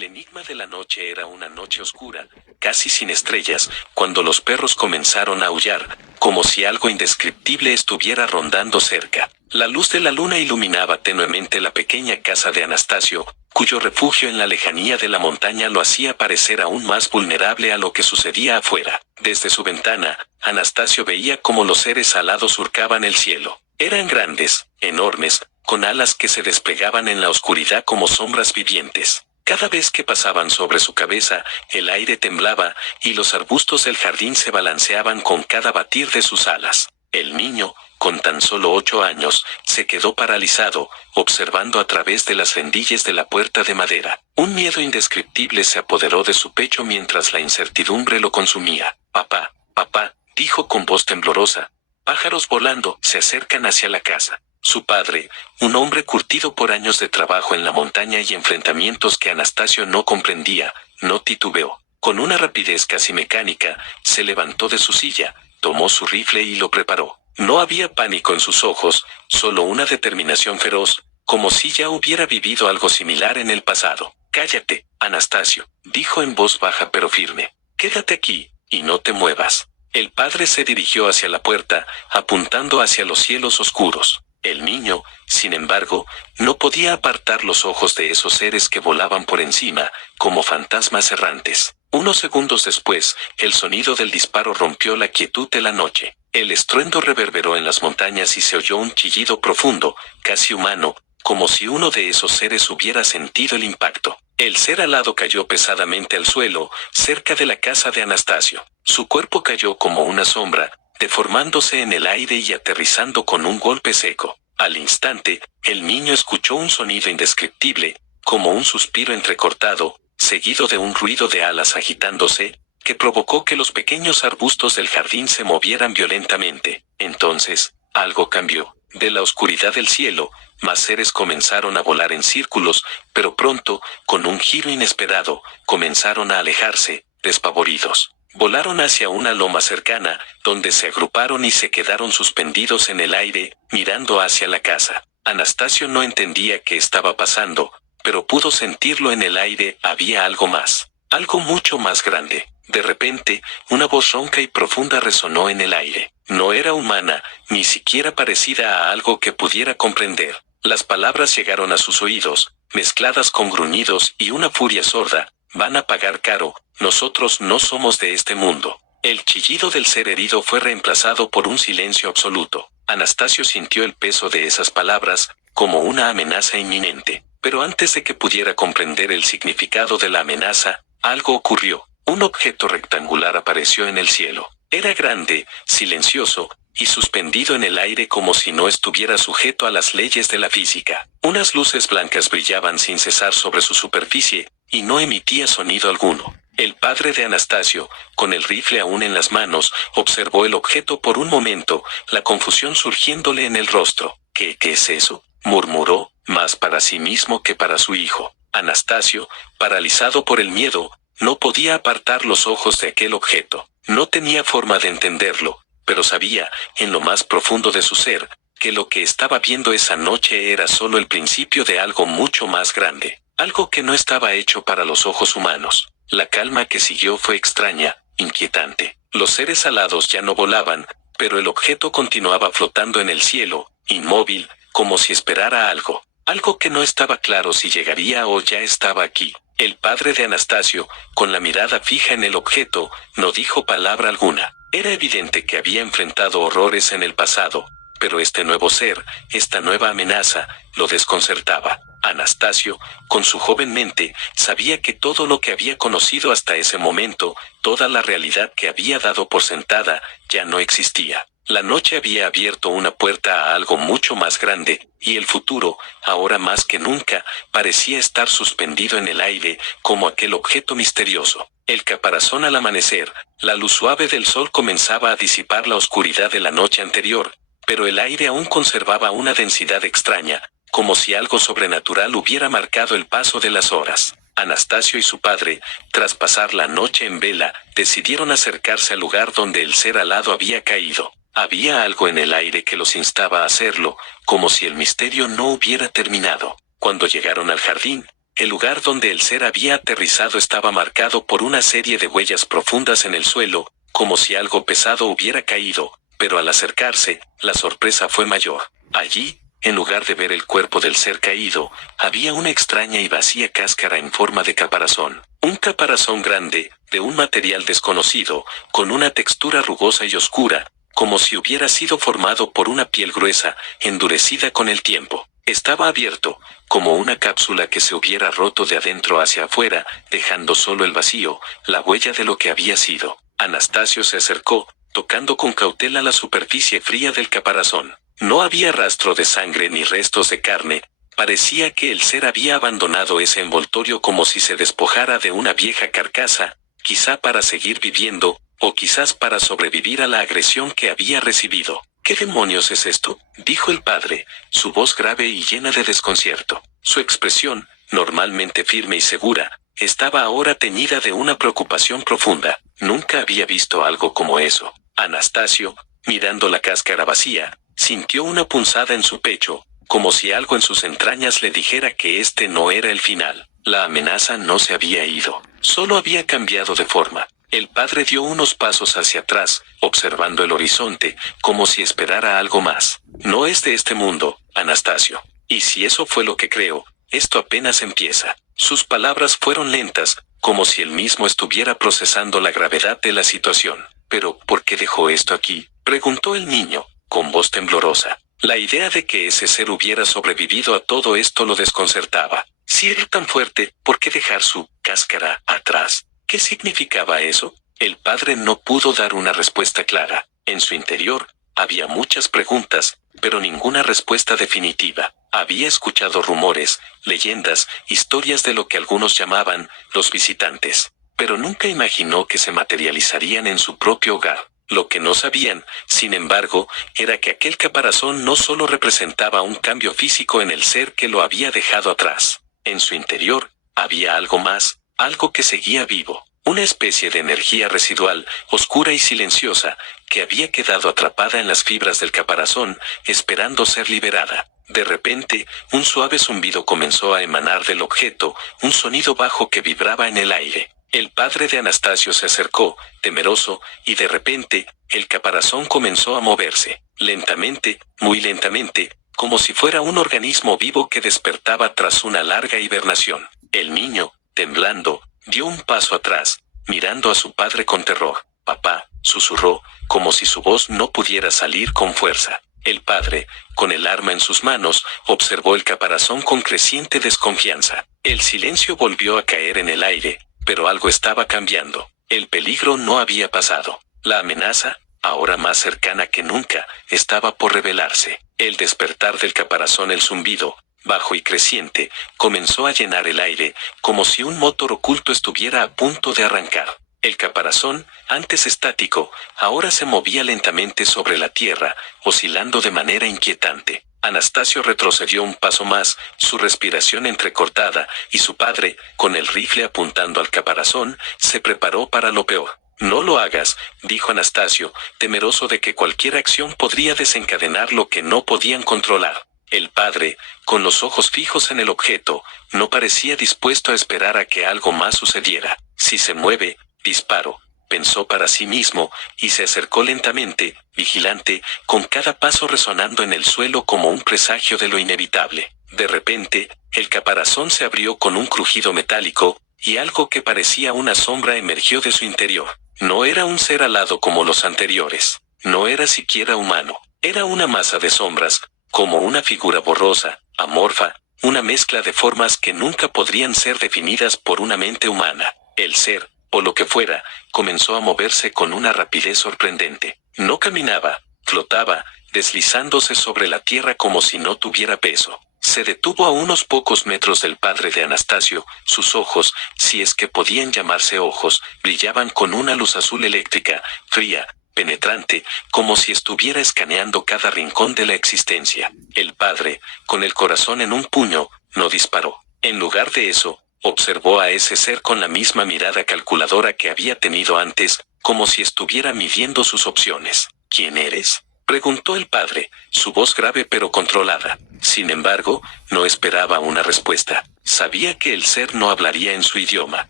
El enigma de la noche era una noche oscura, casi sin estrellas, cuando los perros comenzaron a aullar, como si algo indescriptible estuviera rondando cerca. La luz de la luna iluminaba tenuemente la pequeña casa de Anastasio, cuyo refugio en la lejanía de la montaña lo hacía parecer aún más vulnerable a lo que sucedía afuera. Desde su ventana, Anastasio veía cómo los seres alados surcaban el cielo. Eran grandes, enormes, con alas que se desplegaban en la oscuridad como sombras vivientes. Cada vez que pasaban sobre su cabeza, el aire temblaba, y los arbustos del jardín se balanceaban con cada batir de sus alas. El niño, con tan solo 8 años, se quedó paralizado, observando a través de las rendijas de la puerta de madera. Un miedo indescriptible se apoderó de su pecho mientras la incertidumbre lo consumía. «Papá, papá», dijo con voz temblorosa. «Pájaros volando se acercan hacia la casa». Su padre, un hombre curtido por años de trabajo en la montaña y enfrentamientos que Anastasio no comprendía, no titubeó. Con una rapidez casi mecánica, se levantó de su silla, tomó su rifle y lo preparó. No había pánico en sus ojos, solo una determinación feroz, como si ya hubiera vivido algo similar en el pasado. «Cállate, Anastasio», dijo en voz baja pero firme. «Quédate aquí, y no te muevas». El padre se dirigió hacia la puerta, apuntando hacia los cielos oscuros. El niño, sin embargo, no podía apartar los ojos de esos seres que volaban por encima, como fantasmas errantes. Unos segundos después, el sonido del disparo rompió la quietud de la noche. El estruendo reverberó en las montañas y se oyó un chillido profundo, casi humano, como si uno de esos seres hubiera sentido el impacto. El ser alado cayó pesadamente al suelo, cerca de la casa de Anastasio. Su cuerpo cayó como una sombra, deformándose en el aire y aterrizando con un golpe seco. Al instante, el niño escuchó un sonido indescriptible, como un suspiro entrecortado, seguido de un ruido de alas agitándose, que provocó que los pequeños arbustos del jardín se movieran violentamente. Entonces, algo cambió. De la oscuridad del cielo, más seres comenzaron a volar en círculos, pero pronto, con un giro inesperado, comenzaron a alejarse, despavoridos. Volaron hacia una loma cercana, donde se agruparon y se quedaron suspendidos en el aire, mirando hacia la casa. Anastasio no entendía qué estaba pasando, pero pudo sentirlo en el aire. Había algo más, algo mucho más grande. De repente, una voz ronca y profunda resonó en el aire. No era humana, ni siquiera parecida a algo que pudiera comprender. Las palabras llegaron a sus oídos, mezcladas con gruñidos y una furia sorda. «Van a pagar caro, nosotros no somos de este mundo». El chillido del ser herido fue reemplazado por un silencio absoluto. Anastasio sintió el peso de esas palabras, como una amenaza inminente. Pero antes de que pudiera comprender el significado de la amenaza, algo ocurrió. Un objeto rectangular apareció en el cielo. Era grande, silencioso, y suspendido en el aire como si no estuviera sujeto a las leyes de la física. Unas luces blancas brillaban sin cesar sobre su superficie, y no emitía sonido alguno. El padre de Anastasio, con el rifle aún en las manos, observó el objeto por un momento, la confusión surgiéndole en el rostro. ¿Qué es eso?, murmuró, más para sí mismo que para su hijo. Anastasio, paralizado por el miedo, no podía apartar los ojos de aquel objeto. No tenía forma de entenderlo, pero sabía, en lo más profundo de su ser, que lo que estaba viendo esa noche era solo el principio de algo mucho más grande. Algo que no estaba hecho para los ojos humanos. La calma que siguió fue extraña, inquietante. Los seres alados ya no volaban, pero el objeto continuaba flotando en el cielo, inmóvil, como si esperara algo. Algo que no estaba claro si llegaría o ya estaba aquí. El padre de Anastasio, con la mirada fija en el objeto, no dijo palabra alguna. Era evidente que había enfrentado horrores en el pasado, pero este nuevo ser, esta nueva amenaza, lo desconcertaba. Anastasio, con su joven mente, sabía que todo lo que había conocido hasta ese momento, toda la realidad que había dado por sentada, ya no existía. La noche había abierto una puerta a algo mucho más grande, y el futuro, ahora más que nunca, parecía estar suspendido en el aire, como aquel objeto misterioso. El caparazón al amanecer, la luz suave del sol comenzaba a disipar la oscuridad de la noche anterior, pero el aire aún conservaba una densidad extraña, como si algo sobrenatural hubiera marcado el paso de las horas. Anastasio y su padre, tras pasar la noche en vela, decidieron acercarse al lugar donde el ser alado había caído. Había algo en el aire que los instaba a hacerlo, como si el misterio no hubiera terminado. Cuando llegaron al jardín, El lugar donde el ser había aterrizado estaba marcado por una serie de huellas profundas en el suelo, como si algo pesado hubiera caído, pero al acercarse, la sorpresa fue mayor. Allí, en lugar de ver el cuerpo del ser caído, había una extraña y vacía cáscara en forma de caparazón. Un caparazón grande, de un material desconocido, con una textura rugosa y oscura, como si hubiera sido formado por una piel gruesa, endurecida con el tiempo. Estaba abierto, como una cápsula que se hubiera roto de adentro hacia afuera, dejando solo el vacío, la huella de lo que había sido. Anastasio se acercó, tocando con cautela la superficie fría del caparazón. No había rastro de sangre ni restos de carne. Parecía que el ser había abandonado ese envoltorio como si se despojara de una vieja carcasa, quizá para seguir viviendo, o quizás para sobrevivir a la agresión que había recibido. ¿Qué demonios es esto?, dijo el padre, su voz grave y llena de desconcierto. Su expresión, normalmente firme y segura, estaba ahora teñida de una preocupación profunda. Nunca había visto algo como eso. Anastasio, mirando la cáscara vacía, sintió una punzada en su pecho, como si algo en sus entrañas le dijera que este no era el final. La amenaza no se había ido, solo había cambiado de forma. El padre dio unos pasos hacia atrás, observando el horizonte, como si esperara algo más. No es de este mundo, Anastasio. Y si eso fue lo que creo, esto apenas empieza. Sus palabras fueron lentas, como si él mismo estuviera procesando la gravedad de la situación. «¿Pero por qué dejó esto aquí?», preguntó el niño, con voz temblorosa. La idea de que ese ser hubiera sobrevivido a todo esto lo desconcertaba. Si era tan fuerte, ¿por qué dejar su cáscara atrás? ¿Qué significaba eso? El padre no pudo dar una respuesta clara. En su interior, había muchas preguntas, pero ninguna respuesta definitiva. Había escuchado rumores, leyendas, historias de lo que algunos llamaban los visitantes, pero nunca imaginó que se materializarían en su propio hogar. Lo que no sabían, sin embargo, era que aquel caparazón no solo representaba un cambio físico en el ser que lo había dejado atrás. En su interior, había algo más, algo que seguía vivo, una especie de energía residual, oscura y silenciosa, que había quedado atrapada en las fibras del caparazón, esperando ser liberada. De repente, un suave zumbido comenzó a emanar del objeto, un sonido bajo que vibraba en el aire. El padre de Anastasio se acercó, temeroso, y de repente, el caparazón comenzó a moverse, lentamente, muy lentamente, como si fuera un organismo vivo que despertaba tras una larga hibernación. El niño, temblando, dio un paso atrás, mirando a su padre con terror. «Papá», susurró, como si su voz no pudiera salir con fuerza. El padre, con el arma en sus manos, observó el caparazón con creciente desconfianza. El silencio volvió a caer en el aire, pero algo estaba cambiando. El peligro no había pasado. La amenaza, ahora más cercana que nunca, estaba por revelarse. El despertar del caparazón, el zumbido, bajo y creciente, comenzó a llenar el aire, como si un motor oculto estuviera a punto de arrancar. El caparazón, antes estático, ahora se movía lentamente sobre la tierra, oscilando de manera inquietante. Anastasio retrocedió un paso más, su respiración entrecortada, y su padre, con el rifle apuntando al caparazón, se preparó para lo peor. «No lo hagas», dijo Anastasio, temeroso de que cualquier acción podría desencadenar lo que no podían controlar. El padre, con los ojos fijos en el objeto, no parecía dispuesto a esperar a que algo más sucediera. «Si se mueve, disparo», pensó para sí mismo, y se acercó lentamente, vigilante, con cada paso resonando en el suelo como un presagio de lo inevitable. De repente, el caparazón se abrió con un crujido metálico, y algo que parecía una sombra emergió de su interior. No era un ser alado como los anteriores. No era siquiera humano. Era una masa de sombras, como una figura borrosa, amorfa, una mezcla de formas que nunca podrían ser definidas por una mente humana. El ser, o lo que fuera, comenzó a moverse con una rapidez sorprendente. No caminaba, flotaba, deslizándose sobre la tierra como si no tuviera peso. Se detuvo a unos pocos metros del padre de Anastasio. Sus ojos, si es que podían llamarse ojos, brillaban con una luz azul eléctrica, fría, penetrante, como si estuviera escaneando cada rincón de la existencia. El padre, con el corazón en un puño, no disparó. En lugar de eso, observó a ese ser con la misma mirada calculadora que había tenido antes, como si estuviera midiendo sus opciones. «¿Quién eres?», Preguntó el padre, su voz grave pero controlada. Sin embargo, no esperaba una respuesta. Sabía que el ser no hablaría en su idioma,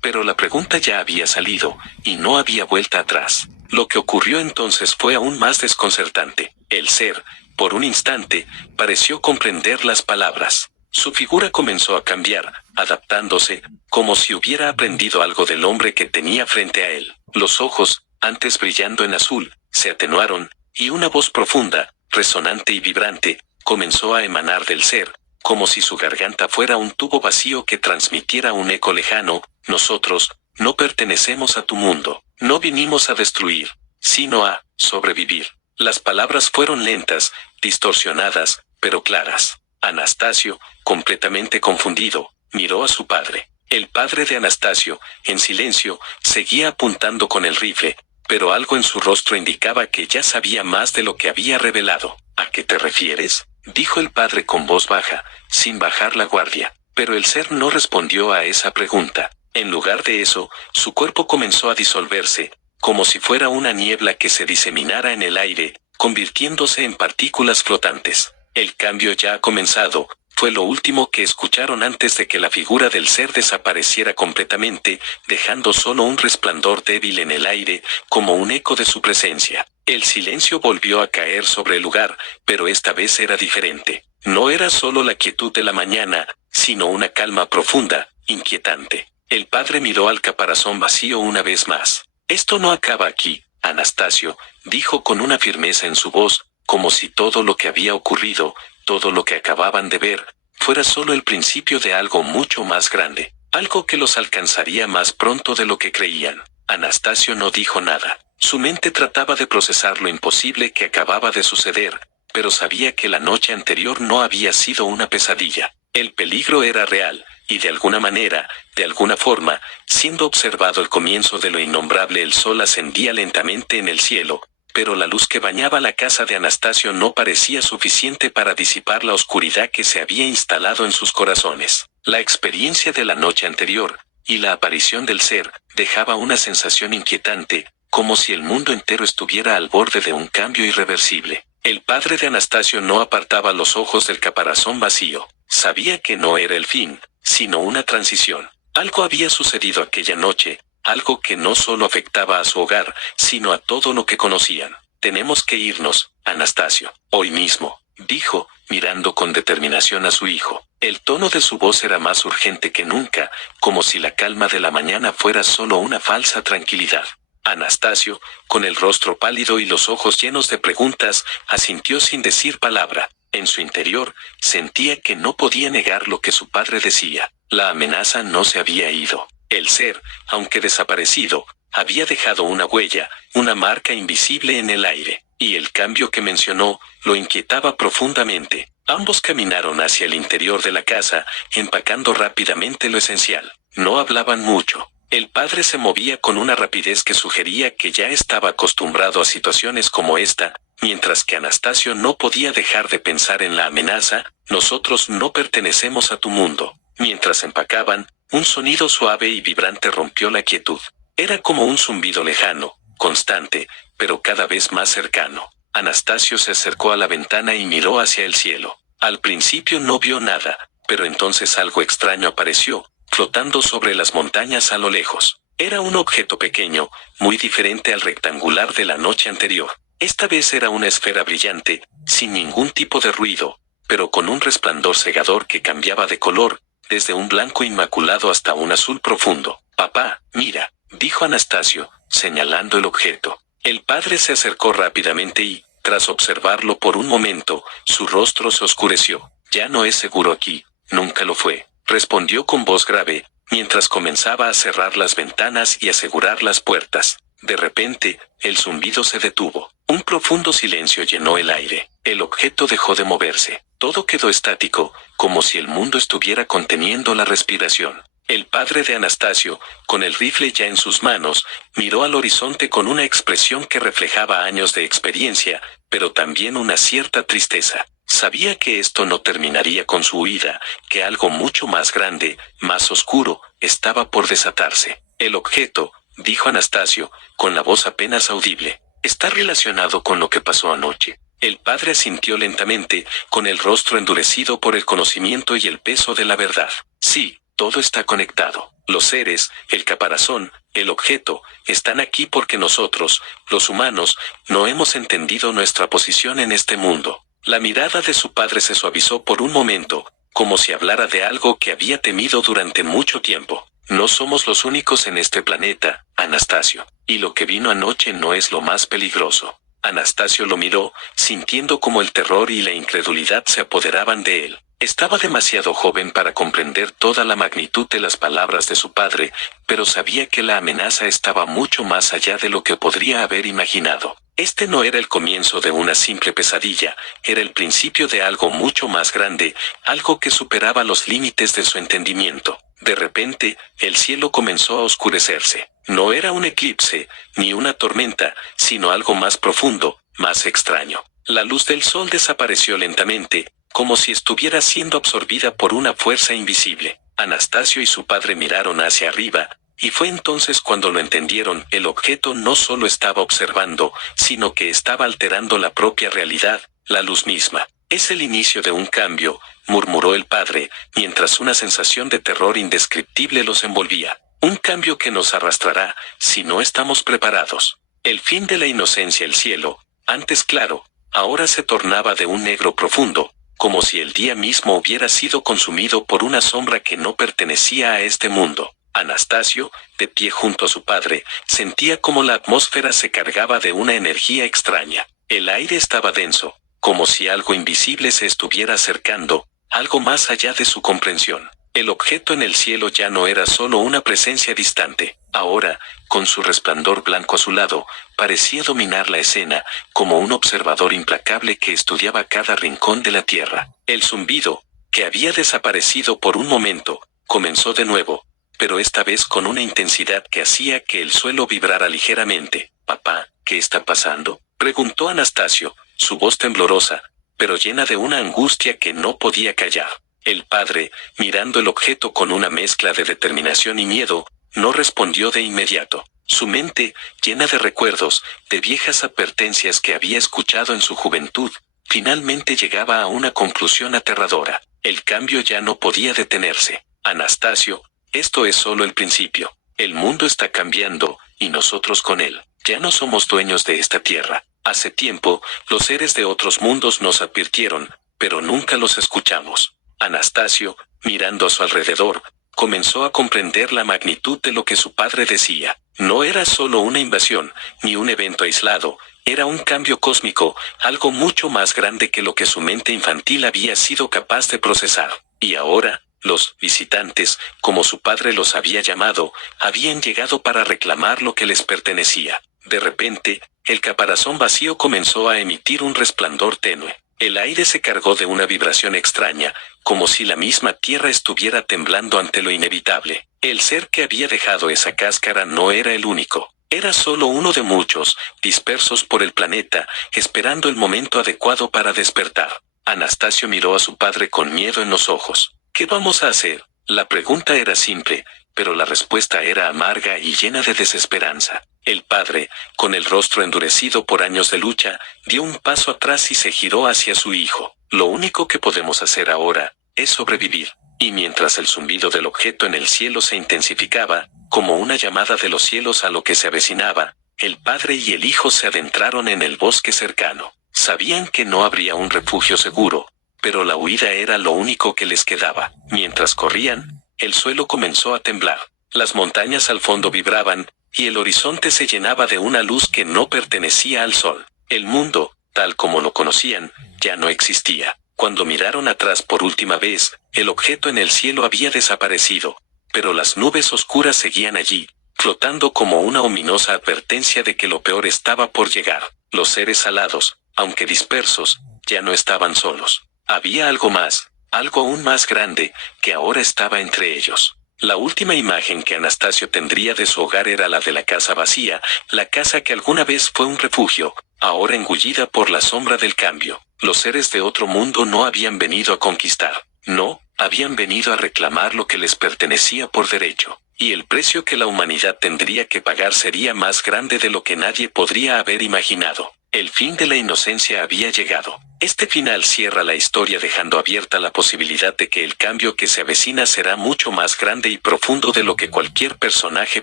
pero la pregunta ya había salido, y no había vuelta atrás. Lo que ocurrió entonces fue aún más desconcertante. El ser, por un instante, pareció comprender las palabras. Su figura comenzó a cambiar, adaptándose, como si hubiera aprendido algo del hombre que tenía frente a él. Los ojos, antes brillando en azul, se atenuaron, y una voz profunda, resonante y vibrante, comenzó a emanar del ser, como si su garganta fuera un tubo vacío que transmitiera un eco lejano. Nosotros, no pertenecemos a tu mundo, no vinimos a destruir, sino a sobrevivir. Las palabras fueron lentas, distorsionadas, pero claras. Anastasio, completamente confundido, miró a su padre. El padre de Anastasio, en silencio, seguía apuntando con el rifle, pero algo en su rostro indicaba que ya sabía más de lo que había revelado. ¿A qué te refieres?, dijo el padre con voz baja, sin bajar la guardia. Pero el ser no respondió a esa pregunta. En lugar de eso, su cuerpo comenzó a disolverse, como si fuera una niebla que se diseminara en el aire, convirtiéndose en partículas flotantes. El cambio ya ha comenzado, fue lo último que escucharon antes de que la figura del ser desapareciera completamente, dejando solo un resplandor débil en el aire, como un eco de su presencia. El silencio volvió a caer sobre el lugar, pero esta vez era diferente. No era solo la quietud de la mañana, sino una calma profunda, inquietante. El padre miró al caparazón vacío una vez más. Esto no acaba aquí, Anastasio, dijo con una firmeza en su voz, como si todo lo que había ocurrido, todo lo que acababan de ver, fuera solo el principio de algo mucho más grande, algo que los alcanzaría más pronto de lo que creían. Anastasio no dijo nada. Su mente trataba de procesar lo imposible que acababa de suceder, pero sabía que la noche anterior no había sido una pesadilla. El peligro era real, y de alguna manera, de alguna forma, siendo observado el comienzo de lo innombrable, el sol ascendía lentamente en el cielo, pero la luz que bañaba la casa de Anastasio no parecía suficiente para disipar la oscuridad que se había instalado en sus corazones. La experiencia de la noche anterior, y la aparición del ser, dejaba una sensación inquietante, como si el mundo entero estuviera al borde de un cambio irreversible. El padre de Anastasio no apartaba los ojos del caparazón vacío. Sabía que no era el fin, sino una transición. Algo había sucedido aquella noche, algo que no solo afectaba a su hogar, sino a todo lo que conocían. Tenemos que irnos, Anastasio, hoy mismo, dijo, mirando con determinación a su hijo. El tono de su voz era más urgente que nunca, como si la calma de la mañana fuera solo una falsa tranquilidad. Anastasio, con el rostro pálido y los ojos llenos de preguntas, asintió sin decir palabra. En su interior, sentía que no podía negar lo que su padre decía. La amenaza no se había ido. El ser, aunque desaparecido, había dejado una huella, una marca invisible en el aire, y el cambio que mencionó, lo inquietaba profundamente. Ambos caminaron hacia el interior de la casa, empacando rápidamente lo esencial. No hablaban mucho. El padre se movía con una rapidez que sugería que ya estaba acostumbrado a situaciones como esta, mientras que Anastasio no podía dejar de pensar en la amenaza. Nosotros no pertenecemos a tu mundo. Mientras empacaban, un sonido suave y vibrante rompió la quietud. Era como un zumbido lejano, constante, pero cada vez más cercano. Anastasio se acercó a la ventana y miró hacia el cielo. Al principio no vio nada, pero entonces algo extraño apareció, flotando sobre las montañas a lo lejos. Era un objeto pequeño, muy diferente al rectangular de la noche anterior. Esta vez era una esfera brillante, sin ningún tipo de ruido, pero con un resplandor cegador que cambiaba de color, desde un blanco inmaculado hasta un azul profundo. Papá, mira, dijo Anastasio, señalando el objeto. El padre se acercó rápidamente y, tras observarlo por un momento, su rostro se oscureció. Ya no es seguro aquí, nunca lo fue, respondió con voz grave, mientras comenzaba a cerrar las ventanas y asegurar las puertas. De repente, el zumbido se detuvo. Un profundo silencio llenó el aire. El objeto dejó de moverse. Todo quedó estático, como si el mundo estuviera conteniendo la respiración. El padre de Anastasio, con el rifle ya en sus manos, miró al horizonte con una expresión que reflejaba años de experiencia, pero también una cierta tristeza. Sabía que esto no terminaría con su huida, que algo mucho más grande, más oscuro, estaba por desatarse. El objeto, dijo Anastasio, con la voz apenas audible, está relacionado con lo que pasó anoche. El padre asintió lentamente, con el rostro endurecido por el conocimiento y el peso de la verdad. Sí, todo está conectado. Los seres, el caparazón, el objeto, están aquí porque nosotros, los humanos, no hemos entendido nuestra posición en este mundo. La mirada de su padre se suavizó por un momento, como si hablara de algo que había temido durante mucho tiempo. No somos los únicos en este planeta, Anastasio, y lo que vino anoche no es lo más peligroso. Anastasio lo miró, sintiendo como el terror y la incredulidad se apoderaban de él. Estaba demasiado joven para comprender toda la magnitud de las palabras de su padre, pero sabía que la amenaza estaba mucho más allá de lo que podría haber imaginado. Este no era el comienzo de una simple pesadilla, era el principio de algo mucho más grande, algo que superaba los límites de su entendimiento. De repente, el cielo comenzó a oscurecerse. No era un eclipse, ni una tormenta, sino algo más profundo, más extraño. La luz del sol desapareció lentamente, como si estuviera siendo absorbida por una fuerza invisible. Anastasio y su padre miraron hacia arriba, y fue entonces cuando lo entendieron. El objeto no solo estaba observando, sino que estaba alterando la propia realidad, la luz misma. Es el inicio de un cambio, murmuró el padre, mientras una sensación de terror indescriptible los envolvía. Un cambio que nos arrastrará, si no estamos preparados. El fin de la inocencia. El cielo, antes claro, ahora se tornaba de un negro profundo, como si el día mismo hubiera sido consumido por una sombra que no pertenecía a este mundo. Anastasio, de pie junto a su padre, sentía como la atmósfera se cargaba de una energía extraña. El aire estaba denso, como si algo invisible se estuviera acercando, algo más allá de su comprensión. El objeto en el cielo ya no era solo una presencia distante. Ahora, con su resplandor blanco a su lado, parecía dominar la escena, como un observador implacable que estudiaba cada rincón de la tierra. El zumbido, que había desaparecido por un momento, comenzó de nuevo, pero esta vez con una intensidad que hacía que el suelo vibrara ligeramente. «Papá, ¿qué está pasando?», preguntó Anastasio, su voz temblorosa, pero llena de una angustia que no podía callar. El padre, mirando el objeto con una mezcla de determinación y miedo, no respondió de inmediato. Su mente, llena de recuerdos, de viejas advertencias que había escuchado en su juventud, finalmente llegaba a una conclusión aterradora. El cambio ya no podía detenerse. «Anastasio, esto es solo el principio. El mundo está cambiando, y nosotros con él. Ya no somos dueños de esta tierra. Hace tiempo, los seres de otros mundos nos advirtieron, pero nunca los escuchamos». Anastasio, mirando a su alrededor, comenzó a comprender la magnitud de lo que su padre decía. No era solo una invasión, ni un evento aislado, era un cambio cósmico, algo mucho más grande que lo que su mente infantil había sido capaz de procesar. Y ahora, los visitantes, como su padre los había llamado, habían llegado para reclamar lo que les pertenecía. De repente, el caparazón vacío comenzó a emitir un resplandor tenue. El aire se cargó de una vibración extraña, como si la misma tierra estuviera temblando ante lo inevitable. El ser que había dejado esa cáscara no era el único. Era solo uno de muchos, dispersos por el planeta, esperando el momento adecuado para despertar. Anastasio miró a su padre con miedo en los ojos. «¿Qué vamos a hacer?». La pregunta era simple, pero la respuesta era amarga y llena de desesperanza. El padre, con el rostro endurecido por años de lucha, dio un paso atrás y se giró hacia su hijo. «Lo único que podemos hacer ahora es sobrevivir». Y mientras el zumbido del objeto en el cielo se intensificaba, como una llamada de los cielos a lo que se avecinaba, el padre y el hijo se adentraron en el bosque cercano. Sabían que no habría un refugio seguro, pero la huida era lo único que les quedaba. Mientras corrían, el suelo comenzó a temblar. Las montañas al fondo vibraban, y el horizonte se llenaba de una luz que no pertenecía al sol. El mundo, tal como lo conocían, ya no existía. Cuando miraron atrás por última vez, el objeto en el cielo había desaparecido, pero las nubes oscuras seguían allí, flotando como una ominosa advertencia de que lo peor estaba por llegar. Los seres alados, aunque dispersos, ya no estaban solos. Había algo más, algo aún más grande, que ahora estaba entre ellos. La última imagen que Anastasio tendría de su hogar era la de la casa vacía, la casa que alguna vez fue un refugio, ahora engullida por la sombra del cambio. Los seres de otro mundo no habían venido a conquistar, no, habían venido a reclamar lo que les pertenecía por derecho. Y el precio que la humanidad tendría que pagar sería más grande de lo que nadie podría haber imaginado. El fin de la inocencia había llegado. Este final cierra la historia dejando abierta la posibilidad de que el cambio que se avecina será mucho más grande y profundo de lo que cualquier personaje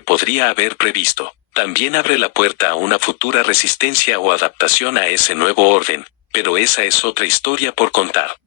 podría haber previsto. También abre la puerta a una futura resistencia o adaptación a ese nuevo orden, pero esa es otra historia por contar.